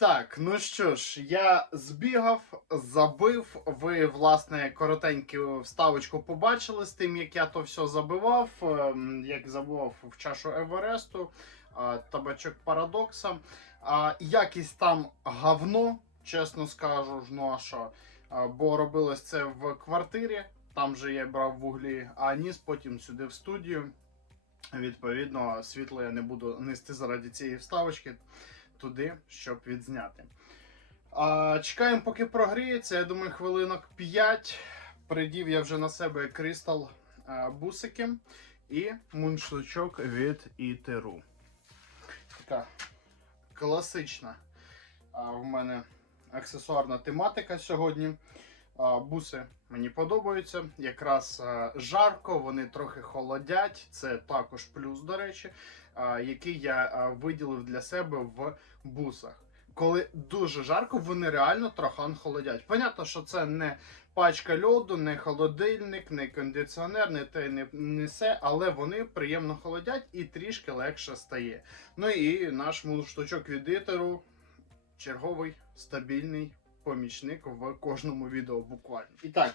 Так, ну що ж, я збігав, забив. Ви, власне, коротеньку вставочку побачили з тим, як я то все забивав, ем, як забивав в чашу Евересту, табачок парадокса. Якість там говно, чесно скажу, ж, ну а що. Бо робилось це в квартирі, там же я брав вуглі, а ніс потім сюди в студію. Відповідно, світло я не буду нести заради цієї вставочки туди, щоб відзняти. А, чекаємо, поки прогріється. Я думаю, хвилинок 5. Придів я вже на себе кристал а, бусики і мунштучок від Ітеру. Така класична а, в мене аксесуарна тематика сьогодні. Буси мені подобаються. Якраз жарко, вони трохи холодять. Це також плюс, до речі, який я виділив для себе в бусах. Коли дуже жарко, вони реально трохан холодять. Понятно, що це не пачка льоду, не холодильник, не кондиціонер, не те, не, не все, але вони приємно холодять і трішки легше стає. Ну і наш мундштучок від ітеру черговий стабільний помічник в кожному відео буквально. І так,